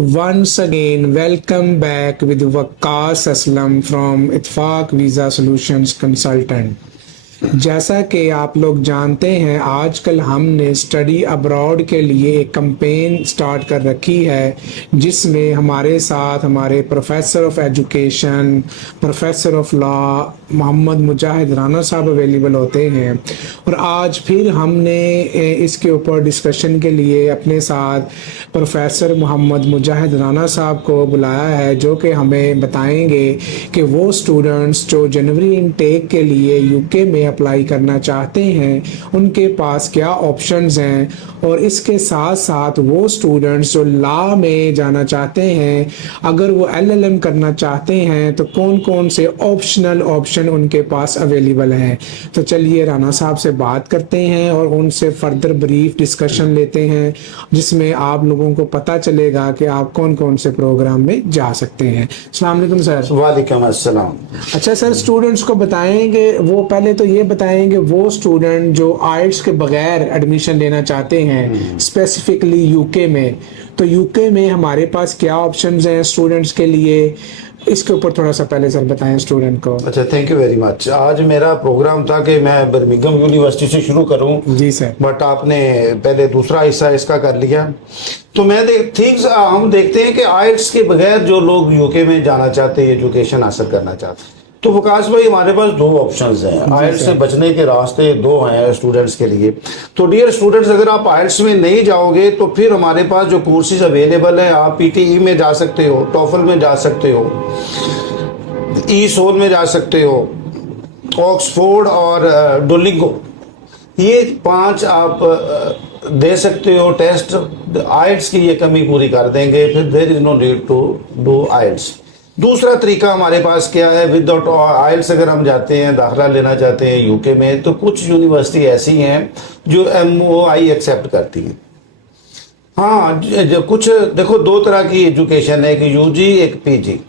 once again, welcome back with Waqas Aslam from Itfaq Visa Solutions Consultant. जैसा कि आप लोग जानते हैं, आजकल हमने स्टडी अब्रॉड के लिए एक कैंपेन स्टार्ट कर रखी है, जिसमें हमारे साथ हमारे professor of education, professor of law Mohammad Mujahid Rana Sahab available होते हैं। और आज फिर हमने इसके ऊपर डिस्कशन के लिए अपने साथ प्रोफेसर मोहम्मद मुजाहिद राना साहब को बुलाया है, जो कि हमें बताएंगे कि वो स्टूडेंट्स जो जनवरी इनटेक के लिए यूके में अप्लाई करना चाहते हैं उनके पास क्या ऑप्शंस हैं, और इसके साथ साथ वो स्टूडेंट्स जो लॉ में जाना चाहते हैं, अगर वो एलएलएम करना चाहते हैं तो कौन कौन से ऑप्शनल ऑप्शन उनके पास अवेलेबल हैं। तो चलिए राना साहब से बात करते हैं और उनसे फर्दर ब्रीफ डिस्कशन लेते हैं, जिसमें आप लोगों को पता चलेगा कि आप कौन कौन से प्रोग्राम में जा सकते हैं। अस्सलाम वालेकुम सर। वालेकुम अस्सलाम। अच्छा सर, स्टूडेंट्स को बताएंगे, वो पहले तो ये बताएंगे वो स्टूडेंट जो आइल्स के बगैर एडमिशन लेना चाहते हैं स्पेसिफिकली यूके में, तो यूके में हमारे पास क्या ऑप्शंस हैं स्टूडेंट्स के लिए, इसके ऊपर थोड़ा सा पहले सर बताएं स्टूडेंट को। अच्छा, थैंक यू वेरी मच। आज मेरा प्रोग्राम था कि मैं बर्मिंघम यूनिवर्सिटी से शुरू करूं, जी सर, बट आपने पहले दूसरा हिस्सा इसका कर लिया। तो मैं हम देखते हैं कि आइल्स के बगैर जो लोग यूके में जाना चाहते हैं, एजुकेशन हासिल करना चाहते हैं, तो वकास भाई हमारे पास दो ऑप्शंस हैं। आइल्स से बचने के रास्ते दो हैं स्टूडेंट्स के लिए। तो डियर स्टूडेंट्स, अगर आप आइल्स में नहीं जाओगे तो फिर हमारे पास जो कोर्सेज अवेलेबल हैं, आप पीटीई में जा सकते हो, टॉफल में जा सकते हो, ई सोल में जा सकते हो, ऑक्सफोर्ड और डुओलिंगो, ये 5 आप दे सकते हो टेस्ट। आइल्स की ये कमी पूरी कर देंगे, फिर there is no need to do aisles. दूसरा तरीका हमारे पास क्या है, विदाउट आइल्स अगर हम जाते हैं, दाखिला लेना चाहते हैं यूके में, तो कुछ यूनिवर्सिटी ऐसी हैं जो MOI एक्सेप्ट करती हैं। हाँ, जो कुछ देखो, दो तरह की एजुकेशन है, एक यूजी एक पीजी।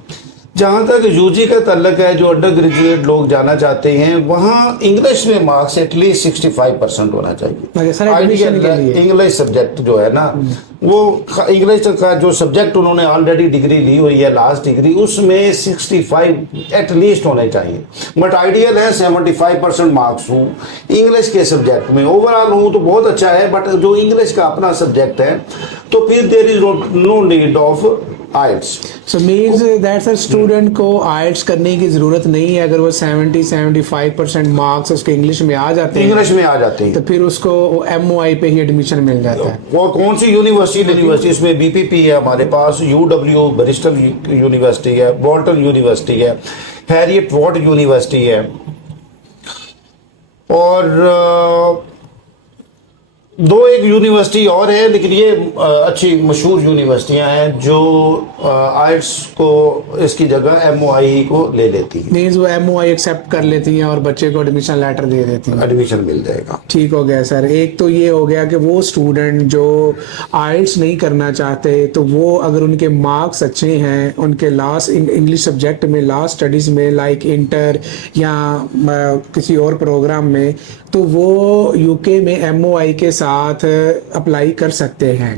जहाँ तक यूजी का तल्लक है, जो अंडर ग्रेजुएट लोग जाना चाहते हैं, वहाँ इंग्लिश में मार्क्स एटलीस्ट 65% होना चाहिए। इंग्लिश सब्जेक्ट जो है ना, वो इंग्लिश का जो सब्जेक्ट उन्होंने ऑलरेडी डिग्री ली हुई है, लास्ट डिग्री, उसमें 65 एटलीस्ट होने चाहिए। बट आइडियल है 75% मार्क्स हूँ इंग्लिश के सब्जेक्ट में। ओवरऑल हूँ तो बहुत अच्छा है, बट जो इंग्लिश का अपना सब्जेक्ट है, तो फिर there is no need of aisles. So means that sir student को आइल्स करने की जरूरत नहीं है। अगर वो 70-75% मार्क्स उसके इंग्लिश में आ जाते हैं, तो फिर उसको MOI पे ही एडमिशन मिल जाता है। वो कौन सी यूनिवर्सिटी इसमें BPP है हमारे पास, UW ब्रिस्टल यूनिवर्सिटी है, बोल्टन यूनिवर्सिटी है, हैरियट वॉट यूनिवर्सिटी है, और एक यूनिवर्सिटी और है, लेकिन ये अच्छी मशहूर यूनिवर्सिटियां हैं जो आइल्स को इसकी जगह MOI को ले लेती हैं। मीन्स वो MOI एक्सेप्ट कर लेती हैं और बच्चे को एडमिशन लेटर दे देती हैं, एडमिशन मिल जाएगा। ठीक हो गया सर। एक तो ये हो गया कि वो स्टूडेंट जो आइल्स नहीं करना चाहते, तो वो अगर उनके मार्क्स अच्छे हैं, उनके लास्ट इंग्लिश सब्जेक्ट में, लास्ट स्टडीज में, लाइक इंटर या किसी और प्रोग्राम में, तो वो यूके में MOI के साथ अप्लाई कर सकते हैं।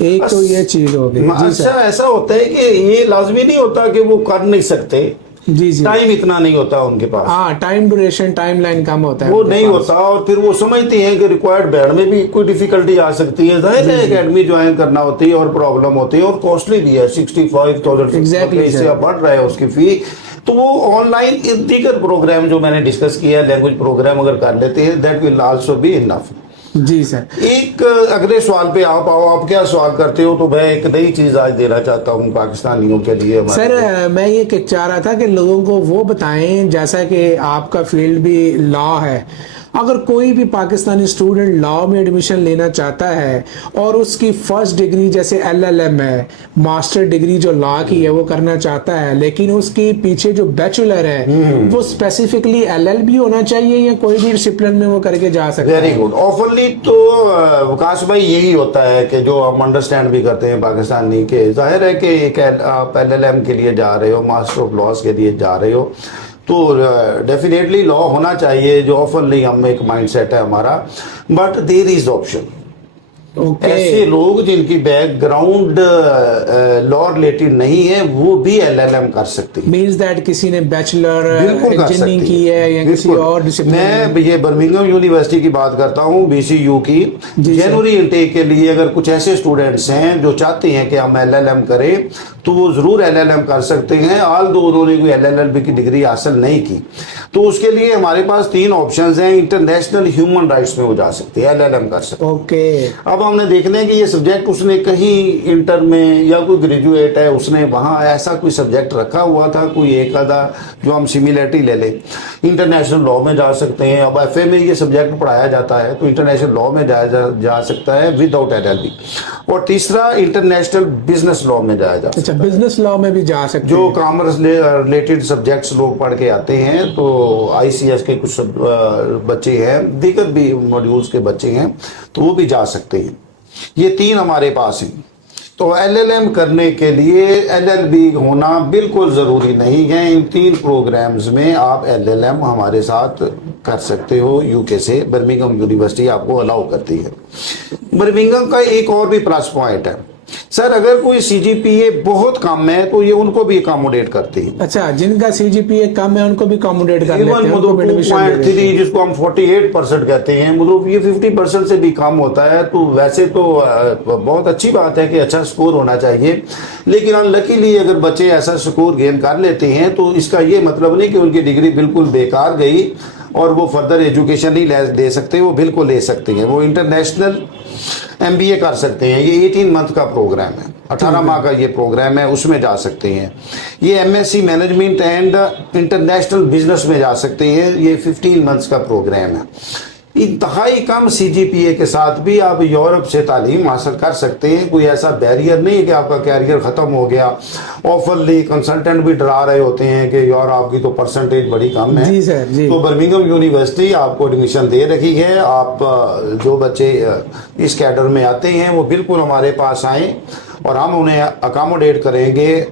एक तो ये चीज हो गई। अच्छा, ऐसा होता है कि ये लाजमी नहीं होता कि वो कर नहीं सकते, जी, टाइम इतना नहीं होता उनके पास। हाँ, टाइम ड्यूरेशन, टाइम लाइन कम होता है, वो नहीं होता, और फिर वो समझते हैं कि रिक्वायर्ड बैंड में भी कोई डिफिकल्टी आ सकती है। जाहिर है एकेडमी ज्वाइन करना होती है और प्रॉब्लम होती है, और कॉस्टली भी है, 65,000 इससे बढ़ रहा है उसकी फी। तो वो ऑनलाइन दीगर प्रोग्राम जो मैंने डिस्कस किया, लैंग्वेज प्रोग्राम अगर कर लेते हैं, that will also be enough. जी सर। एक अगले सवाल पे आप आओ, आप क्या सवाल करते हो? तो मैं एक नई चीज आज देना चाहता हूँ पाकिस्तानियों के लिए। सर मैं ये चाह रहा था कि लोगों को वो बताएं, जैसा कि आपका फील्ड भी लॉ है, अगर कोई भी पाकिस्तानी स्टूडेंट लॉ में एडमिशन लेना चाहता है और उसकी फर्स्ट डिग्री जैसे LLM है, मास्टर डिग्री जो लॉ की है वो करना चाहता है, लेकिन उसकी पीछे जो बैचलर है वो स्पेसिफिकली LLB होना चाहिए या कोई भी डिसिप्लिन में वो करके जा सकता है? Very good. ऑफनली तो वकास भाई यही होता है कि जो हम अंडरस्टैंड भी करते हैं पाकिस्तानी के, जाहिर है कि आप LLM के लिए जा रहे हो, मास्टर ऑफ लॉज के लिए जा रहे हो, तो डेफिनेटली लॉ होना चाहिए, जो ऑफनली हम एक माइंडसेट है हमारा। But there is option, okay. ऐसे लोग जिनकी बैकग्राउंड लॉ रिलेटेड नहीं है वो भी एलएलएम कर सकते हैं। मीन्स दैट किसी ने बैचलर बिल्कुल कर सकते इंजीनियरिंग की हैं, है या किसी बिल्कुल। और डिसिप्लिन मैं ये बर्मिंघम यूनिवर्सिटी की बात करता हूँ, बीसीयू की। जी सर। जनवरी इनटेक के लिए अगर कुछ ऐसे स्टूडेंट्स हैं जो चाहते हैं कि हम एलएलएम करें तो वो जरूर एलएलएम कर सकते हैं, ऑल दो उन्होंने कोई एलएलबी की डिग्री हासिल नहीं की। तो उसके लिए हमारे पास 3 ऑप्शंस हैं। इंटरनेशनल ह्यूमन राइट्स में वो जा सकते हैं, एलएलएम कर सकते हैं। ओके। अब हमने देखना है कि ये सब्जेक्ट उसने कहीं इंटर में या कोई ग्रेजुएट है उसने वहाँ ऐसा कोई सब्जेक्ट रखा हुआ था, कोई एक आधा जो हम सिमिलरिटी ले लें, इंटरनेशनल लॉ में जा सकते हैं। अब एफए में ये सब्जेक्ट पढ़ाया जाता है तो इंटरनेशनल लॉ में जा सकता है विदाउट एलएलबी। और तीसरा इंटरनेशनल बिजनेस लॉ में जाया जा सकता है। अच्छा, बिजनेस लॉ में भी जा सकते जो हैं। कॉमर्स रिलेटेड सब्जेक्ट्स लोग पढ़ के आते हैं, तो आईसीएस के कुछ बच्चे हैं, दीगर भी मॉड्यूल्स के बच्चे हैं, तो वो भी जा सकते हैं। ये 3 हमारे पास हैं। तो एलएलएम करने के लिए एलएलबी होना बिल्कुल ज़रूरी नहीं है। इन 3 प्रोग्राम्स में आप एलएलएम हमारे साथ कर सकते हो। यूके से बर्मिंघम यूनिवर्सिटी आपको अलाउ करती है। बर्मिंघम का एक और भी प्लस पॉइंट है सर, अगर कोई सीजीपीए बहुत कम है तो ये उनको भी अकोमोडेट करती है। अच्छा, जिनका सीजीपीए कम है उनको भी अकोमोडेट कर लेते हैं, इवन उनको भी एडमिशन दे देते 2.3 हैं। जिसको हम 48% कहते हैं, मतलब ये 50% से भी कम होता है। तो वैसे तो बहुत अच्छी बात है कि अच्छा स्कोर होना चाहिए, लेकिन अनलकीली अगर बच्चे ऐसा स्कोर गेन कर लेते हैं तो इसका ये मतलब नहीं कि उनकी डिग्री बिल्कुल बेकार गई और वो फर्दर एजुकेशन नहीं ले सकते। वो बिल्कुल ले सकते हैं। वो इंटरनेशनल एमबीए कर सकते हैं। ये 18 मंथ का प्रोग्राम है, 18 माह का ये प्रोग्राम है, उसमें जा सकते हैं। ये MSc management and international business में जा सकते हैं। ये 15 मंथ्स का प्रोग्राम है। इंतहाई कम सीजीपीए के साथ भी आप यूरोप से तालीम हासिल कर सकते हैं। कोई ऐसा बैरियर नहीं है कि आपका कैरियर ख़त्म हो गया। ऑफरली कंसल्टेंट भी डरा रहे होते हैं कि यार आपकी तो परसेंटेज बड़ी कम है। जी सर, जी। तो बर्मिंघम यूनिवर्सिटी आपको एडमिशन दे रखी है। आप जो बच्चे इस कैडर में आते हैं वो बिल्कुल हमारे पास आएँ और हम उन्हें अकोमोडेट करेंगे।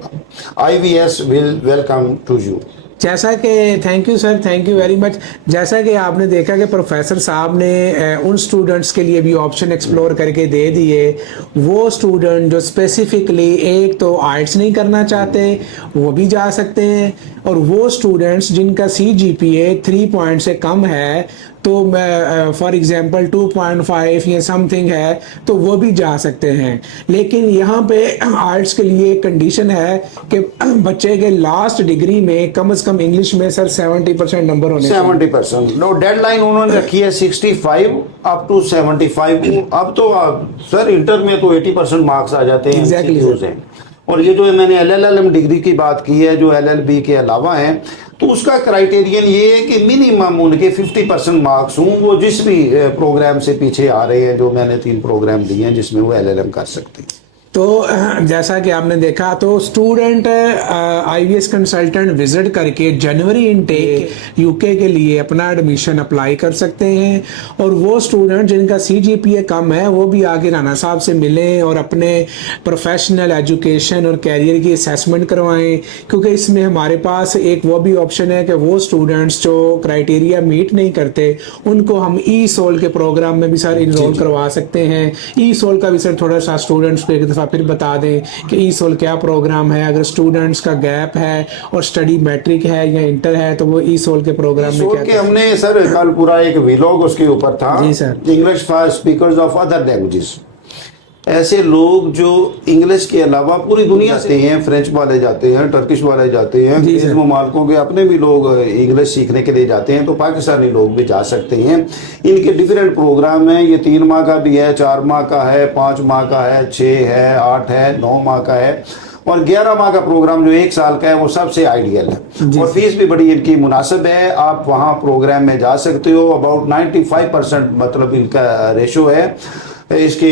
IVS will welcome to you. जैसा कि thank you sir, thank you very much. जैसा कि आपने देखा कि प्रोफेसर साहब ने उन स्टूडेंट्स के लिए भी ऑप्शन एक्सप्लोर करके दे दिए। वो स्टूडेंट जो स्पेसिफिकली एक तो आर्ट्स नहीं करना चाहते वो भी जा सकते हैं, और वो स्टूडेंट्स जिनका CGPA 3 पॉइंट से कम है, तो मैं फॉर एग्जांपल 2.5 या समथिंग है, तो वो भी जा सकते हैं। लेकिन यहाँ पे आर्ट्स के लिए कंडीशन है कि बच्चे के लास्ट डिग्री में कम से कम इंग्लिश में सर 70% नंबर होने चाहिए। 70%। नो, डेडलाइन उन्होंने रखी है 65 अप टू 75। अब तो सर इंटर में तो 80% मार्क्स आ जाते हैं। Exactly, MCQs हैं। और ये जो मैंने LLM डिग्री की बात की है जो LLB के अलावा है, तो उसका क्राइटेरियन ये है कि मिनिमम उनके 50% मार्क्स हों, वो जिस भी प्रोग्राम से पीछे आ रहे हैं। जो मैंने 3 प्रोग्राम दिए हैं जिसमें वो LLM कर सकते हैं। तो जैसा कि आपने देखा, तो स्टूडेंट IVS कंसल्टेंट विजिट करके जनवरी इनटेक यूके के लिए अपना एडमिशन अप्लाई कर सकते हैं। और वो स्टूडेंट जिनका CGPA कम है वो भी आगे राना साहब से मिलें और अपने प्रोफेशनल एजुकेशन और कैरियर की असेसमेंट करवाएं, क्योंकि इसमें हमारे पास एक वो भी ऑप्शन है कि वो स्टूडेंट्स जो क्राइटेरिया मीट नहीं करते उनको हम E-SOL के प्रोग्राम में भी सर इनरोल करवा सकते हैं। E-SOL का भी सर थोड़ा सा स्टूडेंट्स को एक दफ़ा फिर बता दें कि E-SOL क्या प्रोग्राम है। अगर स्टूडेंट्स का गैप है और स्टडी मैट्रिक है या इंटर है तो वो E-SOL के प्रोग्राम में क्या के हमने सर कल पूरा एक व्लॉग उसके ऊपर था। जी sir. English for speakers of other languages. ऐसे लोग जो इंग्लिश के अलावा पूरी दुनिया से हैं, फ्रेंच वाले जाते हैं, टर्किश वाले जाते हैं, अंग्रेज ममालकों के अपने भी लोग इंग्लिश सीखने के लिए जाते हैं, तो पाकिस्तानी लोग भी जा सकते हैं। इनके डिफरेंट प्रोग्राम हैं। ये 3 माह का भी है, 4 माह का है, 5 माह का है, 6 है, 8 है, 9 माह का है और 11 माह का प्रोग्राम जो 1 साल का है वो सबसे आइडियल है। और फीस भी बड़ी इनकी मुनासिब है। आप वहाँ प्रोग्राम में जा सकते हो। अबाउट 95% मतलब इनका रेशो है इसकी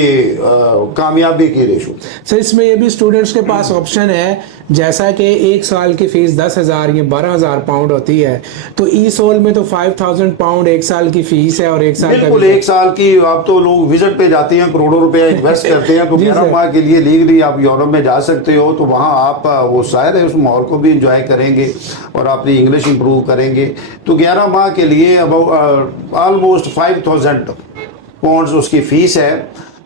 कामयाबी की रेशो। सर इसमें ये भी स्टूडेंट्स के पास ऑप्शन है, जैसा कि 1 साल की फीस 10,000 या 12,000 पाउंड होती है, तो E-SOL में तो 5,000 पाउंड 1 साल की फीस है। और 1 साल बिल्कुल 1 साल की। आप तो लोग विजिट पे जाते हैं, करोड़ों रुपया इन्वेस्ट करते हैं, तो 11 माह के लिए लीगली आप यूरोप में जा सकते हो। तो वहाँ आप वो शायर है उस माहौल को भी इंजॉय करेंगे और अपनी इंग्लिश इंप्रूव करेंगे। तो 11 माह के लिए अबाउट ऑलमोस्ट 5,000 पाउंड्स उसकी फीस है।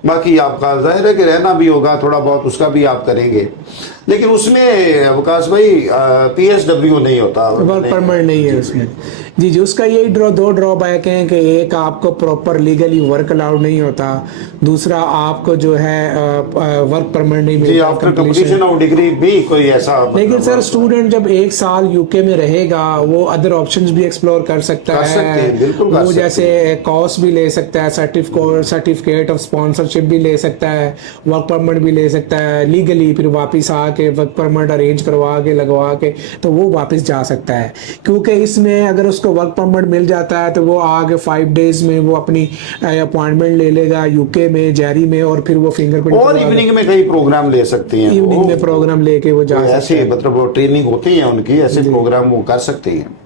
बाकी आपका जाहिर है कि रहना भी होगा थोड़ा बहुत, उसका भी आप करेंगे, लेकिन उसमें अवकाश भाई PSW नहीं होता, वर्क परमिट नहीं है उसमें। जी जी, उसका यही दो ड्रॉबैक हैं कि एक आपको प्रॉपर लीगली वर्क अलाउड नहीं होता, दूसरा आपको जो है वर्क परमिट नहीं जी, मिलता after completion। Completion of degree भी कोई ऐसा लेकिन सर स्टूडेंट जब एक साल यूके में रहेगा वो अदर ऑप्शंस भी एक्सप्लोर कर सकता कर सकते हैं, बिल्कुल कर वो सकते जैसे कोर्स भी ले सकता है, सर्टिफिकेट ऑफ स्पॉन्सरशिप भी ले सकता है, वर्क परमिट भी ले सकता है लीगली, फिर वापस आके वर्क परमिट अरेंज करवा के लगवा के तो वो वापस जा सकता है। क्योंकि इसमें अगर उसको वर्क परमिट मिल जाता है तो वो आगे 5 डेज में वो अपनी अपॉइंटमेंट ले लेगा यूके में, जैरी में, और फिर वो फिंगरप्रिंट और इवनिंग में कई प्रोग्राम ले सकती हैं, इवनिंग में प्रोग्राम लेके वो जा सकता है। ऐसे मतलब वो ट्रेनिंग होती है उनकी, ऐसे प्रोग्राम वो कर सकते हैं।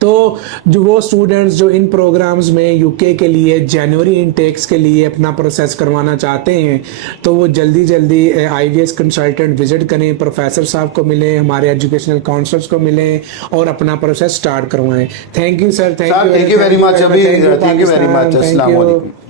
तो जो वो स्टूडेंट्स जो इन प्रोग्राम्स में यूके के लिए जनवरी इनटेक्स के लिए अपना प्रोसेस करवाना चाहते हैं तो वो जल्दी जल्दी IVS कंसल्टेंट विजिट करें, प्रोफेसर साहब को मिलें, हमारे एजुकेशनल काउंसलर्स को मिलें और अपना प्रोसेस स्टार्ट करवाएं। Thank you sir, thank you very much. अभी थैंक यू वेरी मच। अस्सलाम वालेकुम।